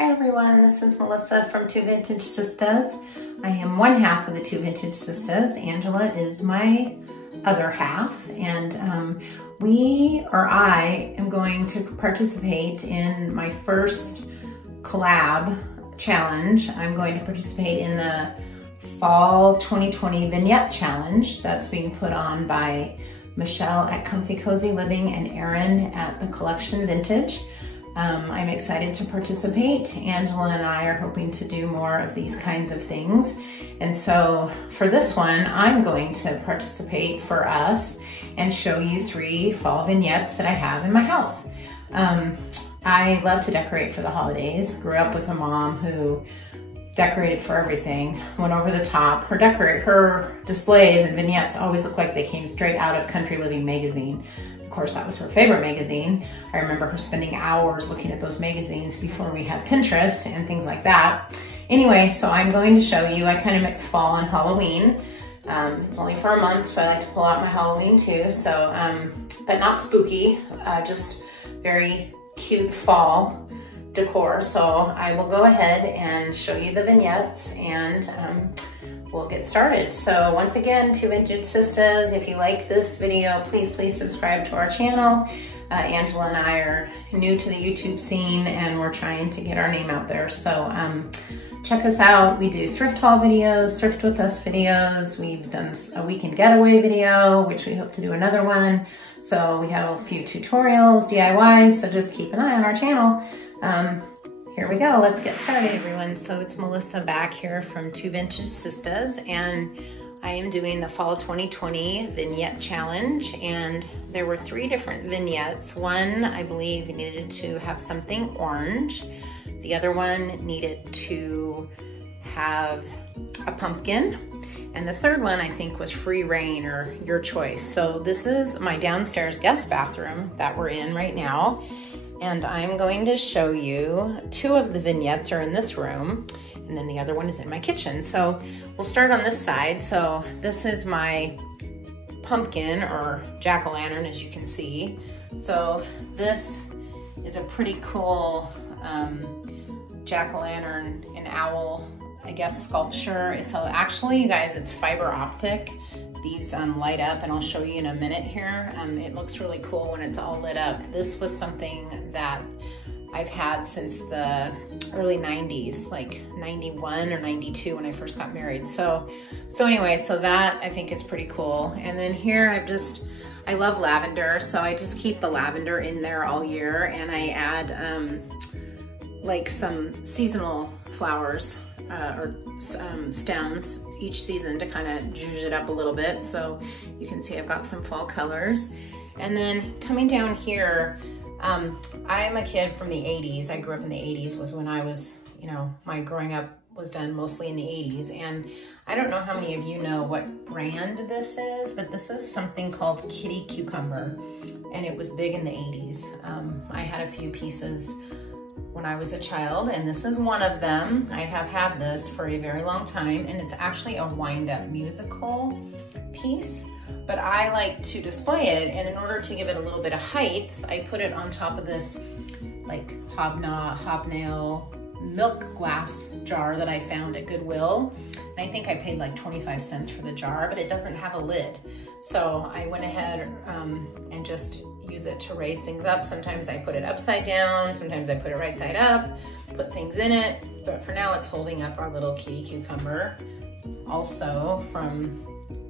Hi everyone, this is Melissa from Two Vintage Sisters. I am one half of the Two Vintage Sisters. Angela is my other half, and I am going to participate in my first collab challenge. I'm going to participate in the Fall 2020 Vignette Challenge that's being put on by Michelle at Comfy Cozy Living and Erin at the Collection Vintage. I'm excited to participate. Angela and I are hoping to do more of these kinds of things. And so for this one, I'm going to participate for us and show you 3 fall vignettes that I have in my house. I love to decorate for the holidays. Grew up with a mom who decorated for everything, went over the top. Her displays and vignettes always look like they came straight out of Country Living magazine. Of course, that was her favorite magazine. I remember her spending hours looking at those magazines before we had Pinterest and things like that. Anyway, so I'm going to show you, I kind of mix fall and Halloween. It's only for a month, so I like to pull out my Halloween too. So, but not spooky, just very cute fall decor. So I will go ahead and show you the vignettes and we'll get started. So once again, Two Vintage Sisters, if you like this video, please subscribe to our channel. Angela and I are new to the YouTube scene and we're trying to get our name out there. So check us out. We do thrift haul videos, thrift with us videos. We've done a weekend getaway video, which we hope to do another one. So we have a few tutorials, DIYs, so just keep an eye on our channel. Here we go, let's get started everyone. So it's Melissa back here from Two Vintage Sisters, and I am doing the Fall 2020 Vignette Challenge, and there were 3 different vignettes. One, I believe, needed to have something orange. The other one needed to have a pumpkin. And the third one, I think, was free reign or your choice. So this is my downstairs guest bathroom that we're in right now. And I'm going to show you 2 of the vignettes are in this room, and then the other one is in my kitchen. So we'll start on this side. So this is my pumpkin or jack-o'-lantern, as you can see. So this is a pretty cool jack-o'-lantern and owl, I guess, sculpture. It's actually, you guys, it's fiber optic. These light up, and I'll show you in a minute here. It looks really cool when it's all lit up. This was something that I've had since the early 90s, like 91 or 92 when I first got married. So anyway, so that I think is pretty cool. And then here I love lavender, so I just keep the lavender in there all year, and I add like some seasonal flowers or stems each season to kind of zhuzh it up a little bit. So you can see I've got some fall colors. And then coming down here, I'm a kid from the 80s. I grew up in the 80s was when I was, you know, my growing up was done mostly in the 80s. And I don't know how many of you know what brand this is, but this is something called Kitty Cucumber. And it was big in the 80s. I had a few pieces when I was a child, and this is one of them. I have had this for a very long time, and it's actually a wind-up musical piece, but I like to display it, and in order to give it a little bit of height, I put it on top of this like hobnail milk glass jar that I found at Goodwill. And I think I paid like 25 cents for the jar, but it doesn't have a lid. So I went ahead and just use it to raise things up. Sometimes I put it upside down, sometimes I put it right side up, put things in it. But for now, it's holding up our little kitty cucumber. Also from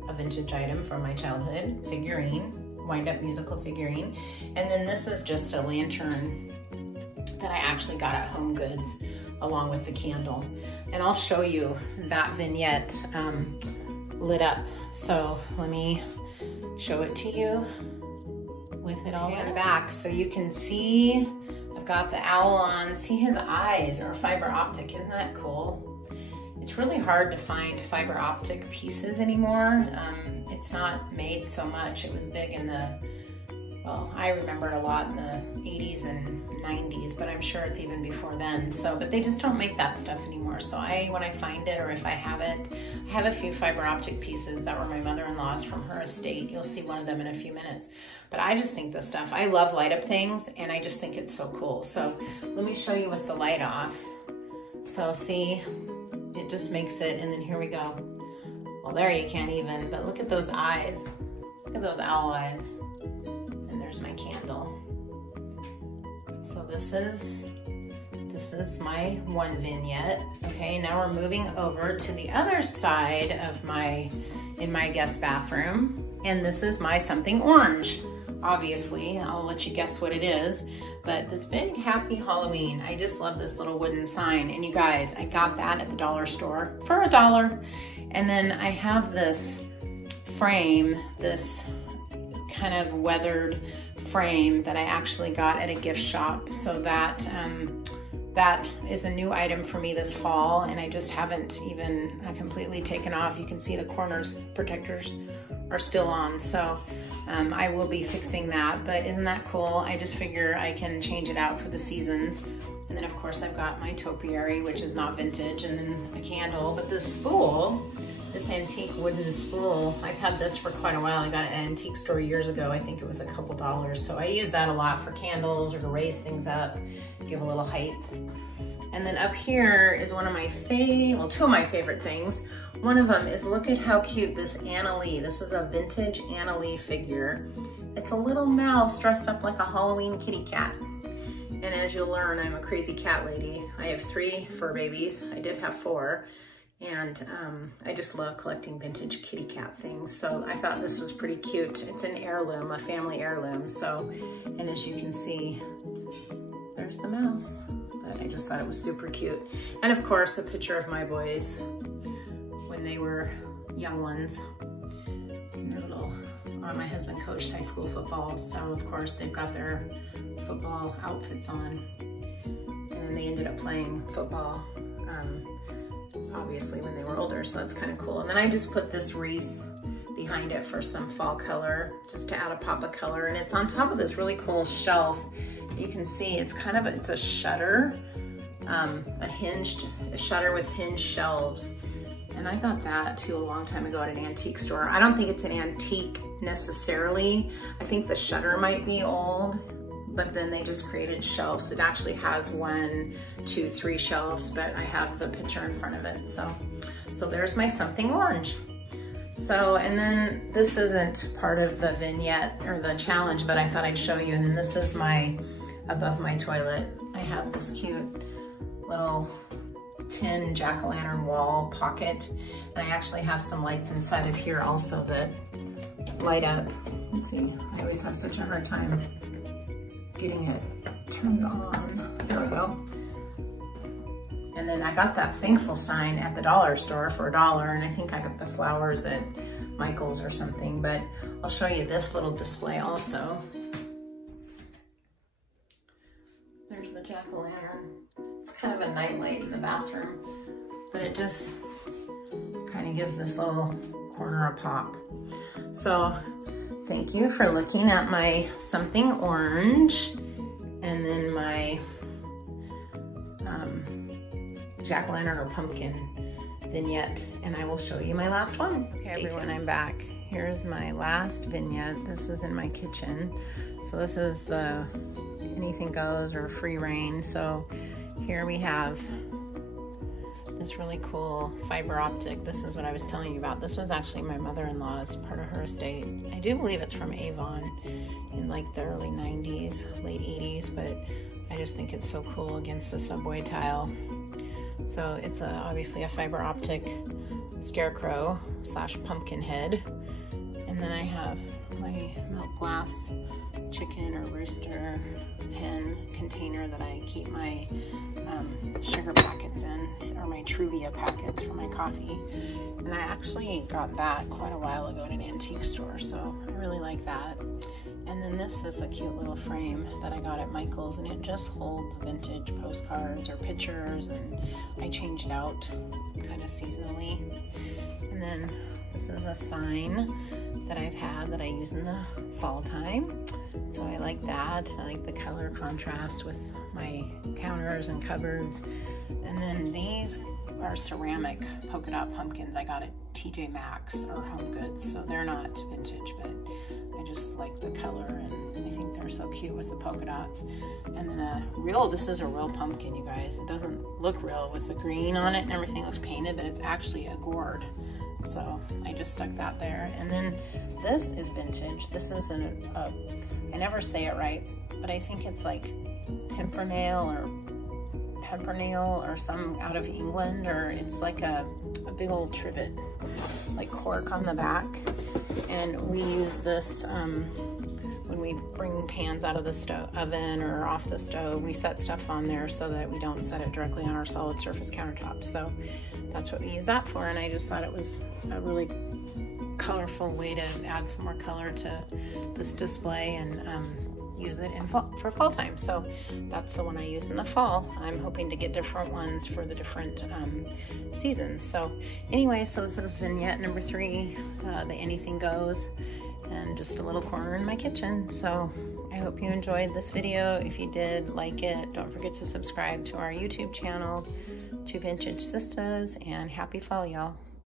a vintage item from my childhood, figurine, wind-up musical figurine. And then this is just a lantern that I actually got at Home Goods along with the candle. And I'll show you that vignette lit up. So let me show it to you with it all in the back. So you can see I've got the owl on. See, his eyes are fiber optic. Isn't that cool? It's really hard to find fiber optic pieces anymore. It's not made so much. It was big in the, well, I remember it a lot in the 80s and 90s, but I'm sure it's even before then. So, but they just don't make that stuff anymore. So when I find it, or if I have it, I have a few fiber optic pieces that were my mother-in-law's from her estate. You'll see one of them in a few minutes. But I just think this stuff, I love light up things, and I just think it's so cool. So let me show you with the light off. So see, it just makes it, and then here we go. Well, there you can't even, but look at those eyes. Look at those owl eyes. And there's my candle. So this is my one vignette. Okay, now we're moving over to the other side of in my guest bathroom. And this is my something orange. Obviously, I'll let you guess what it is. But this big happy Halloween, I just love this little wooden sign. And you guys, I got that at the dollar store for $1. And then I have this frame, this kind of weathered frame that I actually got at a gift shop. So that is a new item for me this fall, and I just haven't even completely taken off. You can see the corners protectors are still on. So I will be fixing that, but isn't that cool? I just figure I can change it out for the seasons. And then of course I've got my topiary, which is not vintage, and then a candle. But this spool, this antique wooden spool, I've had this for quite a while. I got it at an antique store years ago. I think it was a couple dollars. So I use that a lot for candles or to raise things up, give a little height. And then up here is one of my two of my favorite things. One of them is, look at how cute this Anna Lee. This is a vintage Anna Lee figure. It's a little mouse dressed up like a Halloween kitty cat. And as you'll learn, I'm a crazy cat lady. I have 3 fur babies. I did have 4. And I just love collecting vintage kitty cat things. So I thought this was pretty cute. It's an heirloom, a family heirloom. So, and as you can see, there's the mouse. But I just thought it was super cute. And of course, a picture of my boys when they were young ones. And they're little, my husband coached high school football. So of course they've got their football outfits on. And then they ended up playing football, obviously when they were older. So that's kind of cool. And then I just put this wreath behind it for some fall color, just to add a pop of color. And it's on top of this really cool shelf. You can see it's kind of it's a shutter, a shutter with hinged shelves. And I got that too a long time ago at an antique store. I don't think it's an antique necessarily. I think the shutter might be old, but then they just created shelves. It actually has 1, 2, 3 shelves, but I have the picture in front of it. So there's my something orange. So, and then this isn't part of the vignette or the challenge, but I thought I'd show you. And then this is above my toilet. I have this cute little tin jack-o'-lantern wall pocket. And I actually have some lights inside of here also that light up. Let's see, I always have such a hard time getting it turned on. There we go. And then I got that thankful sign at the dollar store for $1, and I think I got the flowers at Michael's or something, but I'll show you this little display also. There's the jack-o'-lantern. It's kind of a nightlight in the bathroom, but it just kind of gives this little corner a pop. So thank you for looking at my something orange, and then my jack-o'-lantern or pumpkin vignette, and I will show you my last one. Okay, everyone, I'm back. Here's my last vignette. This is in my kitchen. So this is the anything goes or free reign. So here we have this really cool fiber optic. This is what I was telling you about. This was actually my mother-in-law's, part of her estate. I do believe it's from Avon in like the early 90s, late 80s, but I just think it's so cool against the subway tile. So it's obviously a fiber optic scarecrow / pumpkin head. And then I have my milk glass chicken or rooster hen container that I keep my sugar packets in, or my Truvia packets for my coffee. And I actually got that quite a while ago at an antique store, so I really like that. And then this is a cute little frame that I got at Michael's, and it just holds vintage postcards or pictures, and I change it out kind of seasonally. And then this is a sign that I've had that I use in the fall time. So I like that. I like the color contrast with my counters and cupboards. And then these are ceramic polka dot pumpkins I got at TJ Maxx or Home Goods. So they're not vintage, but I just like the color, and I think they're so cute with the polka dots. And then this is a real pumpkin, you guys. It doesn't look real with the green on it and everything looks painted, but it's actually a gourd. So I just stuck that there. And then this is vintage. This is I never say it right, but I think it's like pimpernel or some out of England, or it's like a big old trivet, like cork on the back. And we use this when we bring pans out of the oven or off the stove. We set stuff on there so that we don't set it directly on our solid surface countertop. So that's what we use that for, and I just thought it was a really colorful way to add some more color to this display and use it for fall time. So that's the one I use in the fall. I'm hoping to get different ones for the different seasons. So anyway, so this is vignette number 3, the anything goes, and just a little corner in my kitchen. So I hope you enjoyed this video. If you did, like it. Don't forget to subscribe to our YouTube channel, Two Vintage Sisters, and happy fall, y'all.